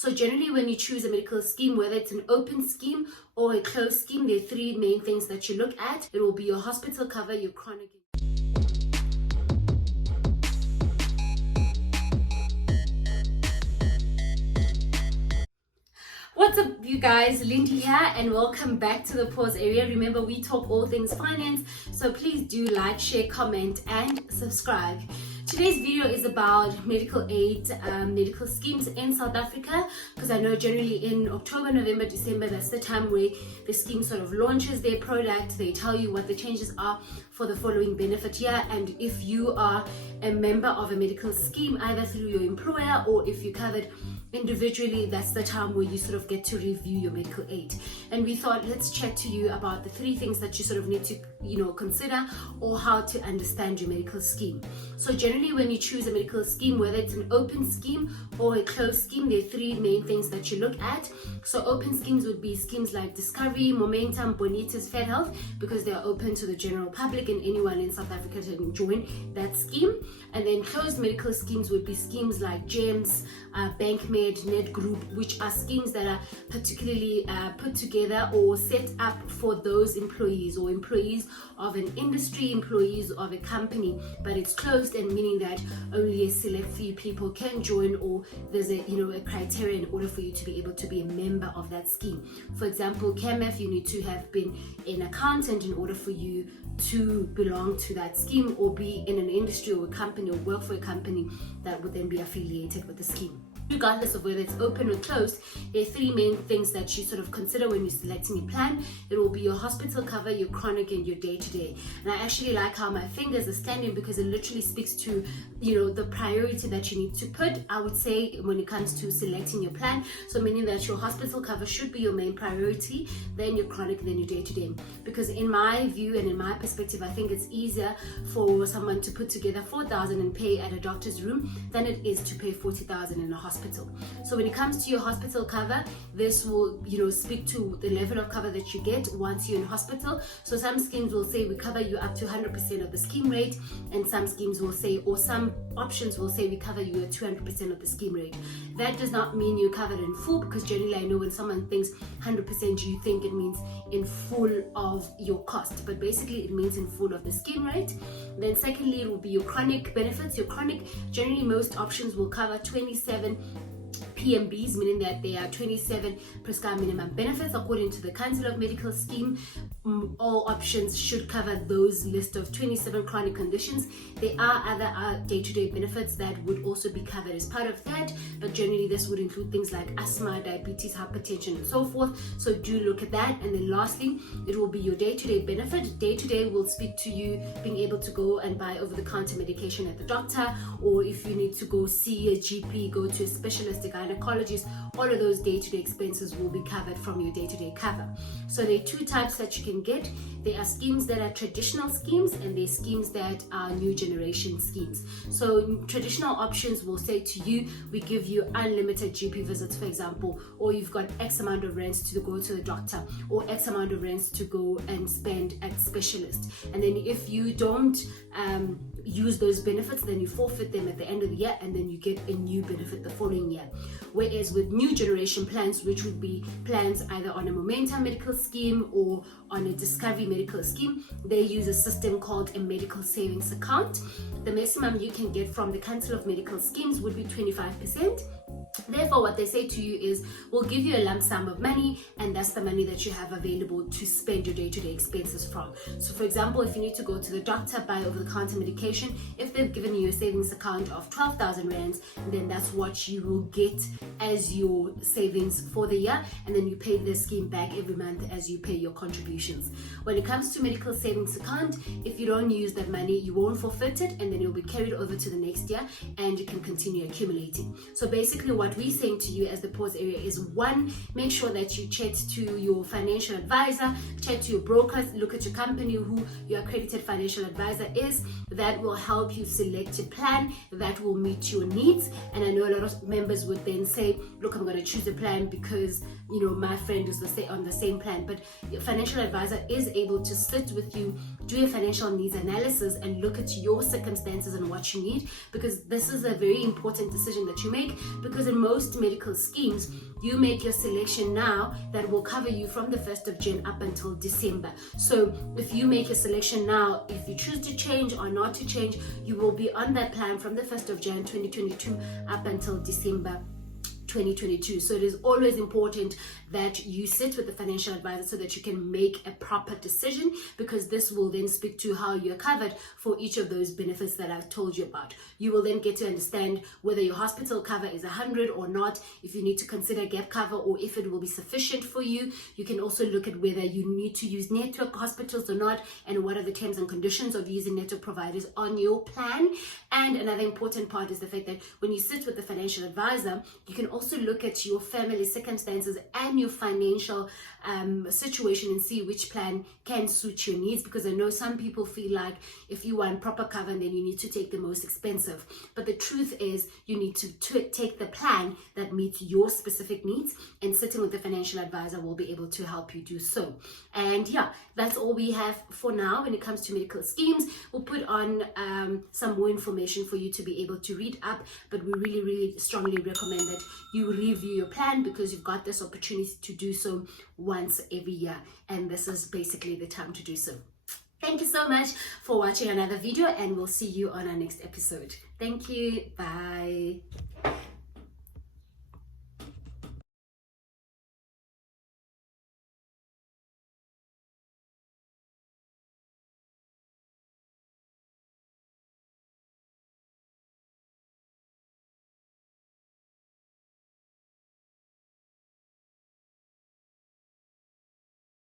So generally when you choose a medical scheme, whether it's an open scheme or a closed scheme, there are three main things that you look at. It will be your hospital cover, your chronic. What's up, you guys? Lindy here, and welcome back to the pause area. Remember, we talk all things finance, so please do like, share, comment, and subscribe. Today's video is about medical aid, medical schemes in South Africa, because I know generally in October, November, December, that's the time where the scheme sort of launches their product. They tell you what the changes are for the following benefit year, and if you are a member of a medical scheme, either through your employer or if you're covered individually, that's the time where you sort of get to review your medical aid. And we thought, let's chat to you about the three things that you sort of need to consider, or how to understand your medical scheme. So generally when you choose a medical scheme, whether it's an open scheme or a closed scheme, there are three main things that you look at. So open schemes would be schemes like Discovery, Momentum, Bonitas, Fed Health, because they are open to the general public and anyone in South Africa to join that scheme. And then closed medical schemes would be schemes like GEMS, BankMed, Nedgroup, which are schemes that are particularly put together or set up for those employees or employees of an industry, employees of a company, but it's closed, and meaning that only a select few people can join, or there's a criteria in order for you to be able to be a member of that scheme. For example, CAMF, you need to have been an accountant in order for you to belong to that scheme, or be in an industry or a company or work for a company that would then be affiliated with the scheme. Regardless of whether it's open or closed, there are three main things that you sort of consider when you're selecting your plan. It will be your hospital cover, your chronic, and your day-to-day. And I actually like how my fingers are standing, because it literally speaks to the priority that you need to put, I would say, when it comes to selecting your plan. So meaning that your hospital cover should be your main priority, then your chronic, then your day-to-day. Because in my view and in my perspective, I think it's easier for someone to put together 4,000 and pay at a doctor's room than it is to pay 40,000 in a hospital. So when it comes to your hospital cover, this will speak to the level of cover that you get once you're in hospital. So some schemes will say we cover you up to 100% of the scheme rate, and some schemes will say, or some options will say, we cover you at 200% of the scheme rate. That does not mean you're covered in full, because generally I know when someone thinks 100%, you think it means in full of your cost, but basically it means in full of the scheme rate. Then secondly, it will be your chronic benefits. Your chronic, generally most options will cover 27 PMBs, meaning that there are 27 prescribed minimum benefits according to the Council of Medical Scheme. All options should cover those list of 27 chronic conditions. There are other day-to-day benefits that would also be covered as part of that, but generally this would include things like asthma, diabetes, hypertension, and so forth. So do look at that. And then lastly, it will be your day-to-day benefit. Day-to-day will speak to you being able to go and buy over-the-counter medication at the doctor, or if you need to go see a GP, go to a specialist, a gynecologist, all of those day-to-day expenses will be covered from your day-to-day cover. So there are two types that you can get. There are schemes that are traditional schemes, and there are schemes that are new generation schemes. So traditional options will say to you, we give you unlimited GP visits, for example, or you've got X amount of rents to go to the doctor, or X amount of rents to go and spend at specialist. And then if you don't use those benefits, then you forfeit them at the end of the year, and then you get a new benefit the following year. Whereas with new generation plans, which would be plans either on a Momentum medical scheme or on a Discovery medical scheme, they use a system called a medical savings account. The maximum you can get from the Council of Medical Schemes would be 25%. Therefore, what they say to you is, we'll give you a lump sum of money, and that's the money that you have available to spend your day-to-day expenses from. So for example, if you need to go to the doctor, buy over-the-counter medication, if they've given you a savings account of 12,000 rands, then that's what you will get as your savings for the year, and then you pay the scheme back every month as you pay your contributions. When it comes to medical savings account, if you don't use that money, you won't forfeit it, and then it'll be carried over to the next year, and you can continue accumulating. So basically what we're saying to you as the pause area is, one, make sure that you chat to your financial advisor, chat to your brokers, look at your company, who your accredited financial advisor is. That will help you select a plan that will meet your needs. And I know a lot of members would then say, look, I'm going to choose a plan because my friend is on the same plan. But your financial advisor is able to sit with you, do a financial needs analysis, and look at your circumstances and what you need, because this is a very important decision that you make. Because in most medical schemes, you make your selection now that will cover you from the 1st of Jan up until December. So if you make a selection now, if you choose to change or not to change, you will be on that plan from the 1st of Jan 2022 up until December 2022. So it is always important that you sit with the financial advisor so that you can make a proper decision, because this will then speak to how you're covered for each of those benefits that I've told you about. You will then get to understand whether your hospital cover is 100 or not, if you need to consider gap cover or if it will be sufficient for you. You can also look at whether you need to use network hospitals or not, and what are the terms and conditions of using network providers on your plan. And another important part is the fact that when you sit with the financial advisor, you can also look at your family circumstances and your financial situation and see which plan can suit your needs, because I know some people feel like if you want proper cover, then you need to take the most expensive. But the truth is you need to take the plan that meets your specific needs, and sitting with the financial advisor will be able to help you do so. And yeah, that's all we have for now when it comes to medical schemes. We'll put on some more information for you to be able to read up, but we really strongly recommend that you review your plan, because you've got this opportunity to do so once every year, and this is basically the time to do so. Thank you so much for watching another video, and we'll see you on our next episode. Thank you. Bye.